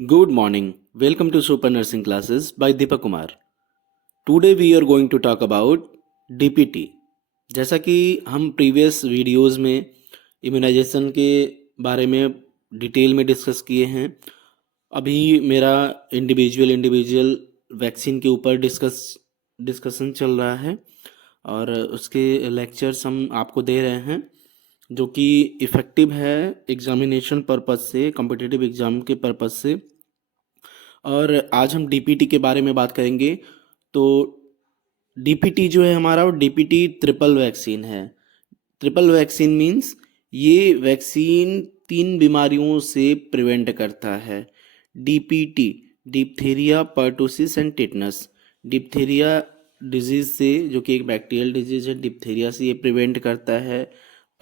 Good morning. Welcome to Super Nursing Classes by Deepak Kumar. Today we are going to talk about DPT. जैसा कि हम previous videos में immunisation के बारे में डिटेल में डिस्कस किए हैं। अभी मेरा इंडिविजुअल वैक्सीन के ऊपर डिस्कशन चल रहा है और उसके लेक्चर्स हम आपको दे रहे हैं जो कि इफ़ेक्टिव है एग्जामिनेशन पर्पज़ से, कॉम्पिटिटिव एग्ज़ाम के पर्पज़ से। और आज हम डीपीटी के बारे में बात करेंगे। तो डीपीटी जो है हमारा, वो डीपीटी ट्रिपल वैक्सीन है। ट्रिपल वैक्सीन मीन्स ये वैक्सीन 3 बीमारियों से प्रिवेंट करता है। DPT diphtheria, pertussis and tetanus. Diphtheria disease से, जो कि एक बैक्टीरियल डिजीज़ है, डिप्थीरिया से ये प्रिवेंट करता है,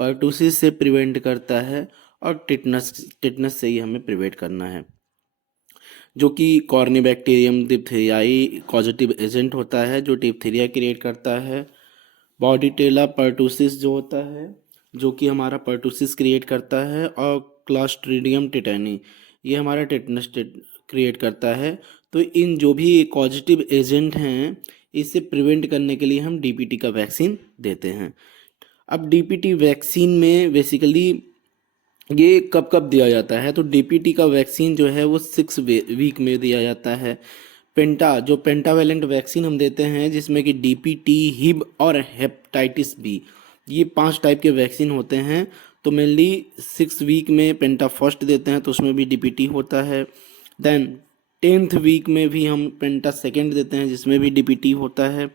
पर्टुसिस से प्रिवेंट करता है और टिटनस से ही हमें प्रिवेंट करना है, जो कि कॉर्निबैक्टीरियम डिप्थीरियाई कॉजेटिव एजेंट होता है जो डिप्थीरिया क्रिएट करता है। बॉर्डीटेला पर्टुसिस जो होता है, जो कि हमारा पर्टुसिस क्रिएट करता है। और क्लॉस्ट्रीडियम टिटेनी, ये हमारा टिटनस क्रिएट करता है। तो इन जो भी कॉजेटिव एजेंट हैं, इसे प्रिवेंट करने के लिए हम डीपीटी का वैक्सीन देते हैं। अब डीपीटी वैक्सीन में बेसिकली ये कब कब दिया जाता है, तो डीपीटी का वैक्सीन जो है वो 6 वीक में दिया जाता है। जो पेंटावेलेंट वैक्सीन हम देते हैं, जिसमें कि डीपीटी, हिब और हेपेटाइटिस बी, ये 5 टाइप के वैक्सीन होते हैं। तो मेनली 6 वीक में पेंटा फर्स्ट देते हैं, तो उसमें भी डीपीटी होता है। देन 10th वीक में भी हम पेंटा सेकेंड देते हैं, जिसमें भी डीपीटी होता है।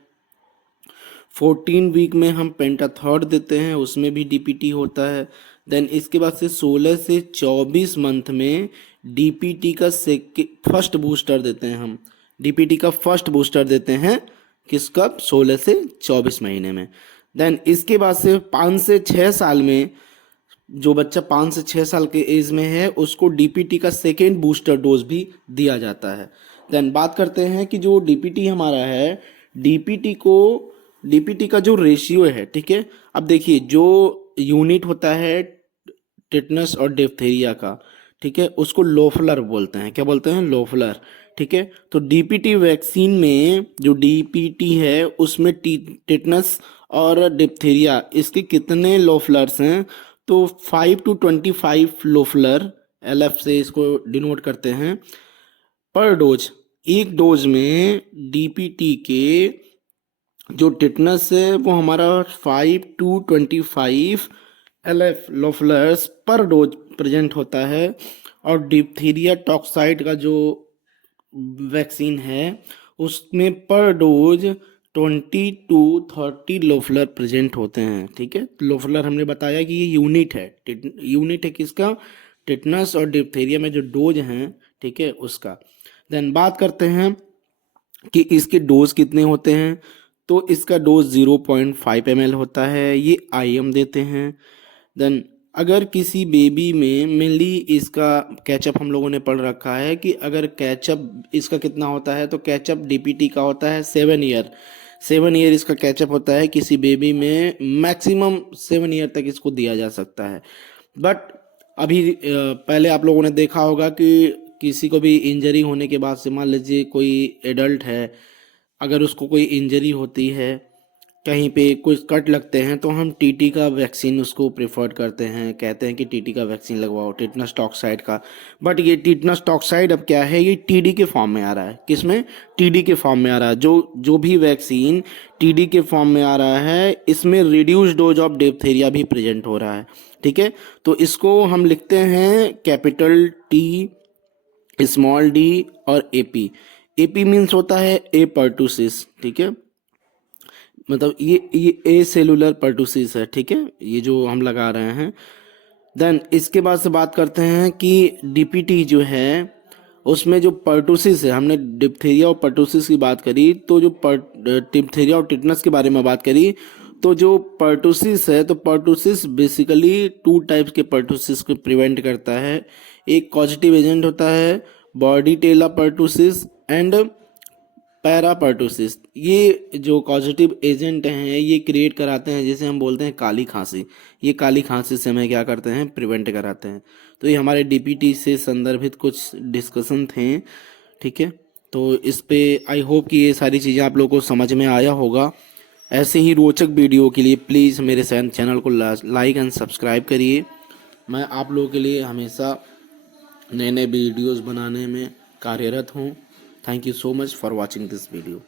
14 वीक में हम पेंटा थर्ड देते हैं, उसमें भी डीपीटी होता है। देन इसके बाद से 16 से 24 मंथ में डीपीटी का फर्स्ट बूस्टर देते हैं हम। डीपीटी का फर्स्ट बूस्टर देते हैं किसका? 16 से 24 महीने में। देन इसके बाद से 5 से 6 साल में, जो बच्चा 5 से 6 साल के एज में है, उसको डीपीटी का सेकेंड बूस्टर डोज भी दिया जाता है। देन बात करते हैं कि जो डीपीटी हमारा है, डीपीटी का जो रेशियो है, ठीक है। अब देखिए, जो यूनिट होता है टिटनस और डिप्थीरिया का, ठीक है, उसको लोफलर बोलते हैं। क्या बोलते हैं? लोफलर, ठीक है। तो डीपीटी वैक्सीन में जो डीपीटी है, उसमें टिटनस और डिप्थीरिया, इसके कितने लोफलर्स हैं? तो 5 to 25 लोफलर, एलएफ से इसको डिनोट करते हैं, पर डोज। एक डोज में डीपीटी के जो टिटनस है वो हमारा 5 to 25 एलएफ लोफलर्स पर डोज प्रेजेंट होता है। और डिप्थीरिया टॉक्साइड का जो वैक्सीन है, उसमें पर डोज 20 to 30 लोफलर प्रेजेंट होते हैं, ठीक है। लोफलर हमने बताया कि ये यूनिट है, यूनिट है किसका? टिटनस और डिप्थीरिया में जो डोज हैं, ठीक है, उसका। देन बात करते हैं कि इसके डोज कितने होते हैं। तो इसका डोज 0.5 ml होता है, ये आईएम देते हैं। देन अगर किसी बेबी में, मेनली इसका कैचअप हम लोगों ने पढ़ रखा है कि अगर कैचअप इसका कितना होता है, तो कैचअप डीपीटी का होता है 7 ईयर। 7 ईयर इसका कैचअप होता है किसी बेबी में, मैक्सिमम 7 ईयर तक इसको दिया जा सकता है। बट अभी पहले आप लोगों ने देखा होगा कि किसी को भी इंजरी होने के बाद से, मान लीजिए कोई एडल्ट है, अगर उसको कोई इंजरी होती है, कहीं पे कुछ कट लगते हैं, तो हम टीटी का वैक्सीन उसको प्रेफर करते हैं, कहते हैं कि टीटी का वैक्सीन लगवाओ, टिटनस टॉक्साइड का। बट ये टिटनस टॉक्साइड अब क्या है, ये टीडी के फॉर्म में आ रहा है। किसमें? टीडी के फॉर्म में आ रहा है। जो भी वैक्सीन टीडी के फॉर्म में आ रहा है, इसमें रिड्यूस्ड डोज ऑफ डिप्थीरिया भी प्रेजेंट हो रहा है, ठीक है। तो इसको हम लिखते हैं कैपिटल टी, स्मॉल डी और एपी। एपी मीन्स होता है ए पर्टुसिस, ठीक है, मतलब ये ए सेलुलर पर्टुसिस है, ठीक है, ये जो हम लगा रहे हैं। देन इसके बाद से बात करते हैं कि डीपीटी जो है, उसमें जो पर्टुसिस है, हमने डिप्थीरिया और पर्टुसिस की बात करी, तो जो डिप्थीरिया और टिटनस के बारे में बात करी, तो जो पर्टुसिस है, तो पर्टुसिस बेसिकली 2 टाइप्स के पर्टुसिस को प्रिवेंट करता है। एक कॉजेटिव एजेंट होता है बॉर्डीटेला पर्टुसिस एंड पैरापर्टुसिस। ये जो कॉजेटिव एजेंट हैं, ये क्रिएट कराते हैं, जिसे हम बोलते हैं काली खांसी। ये काली खांसी से हमें क्या करते हैं? प्रिवेंट कराते हैं। तो ये हमारे डीपीटी से संदर्भित कुछ डिस्कशन थे, ठीक है। तो इस पे आई होप कि ये सारी चीज़ें आप लोगों को समझ में आया होगा। ऐसे ही रोचक वीडियो के लिए प्लीज़ मेरे चैनल को लाइक एंड सब्सक्राइब करिए। मैं आप लोगों के लिए हमेशा नए नए वीडियोस बनाने में कार्यरत हूँ। Thank you so much for watching this video.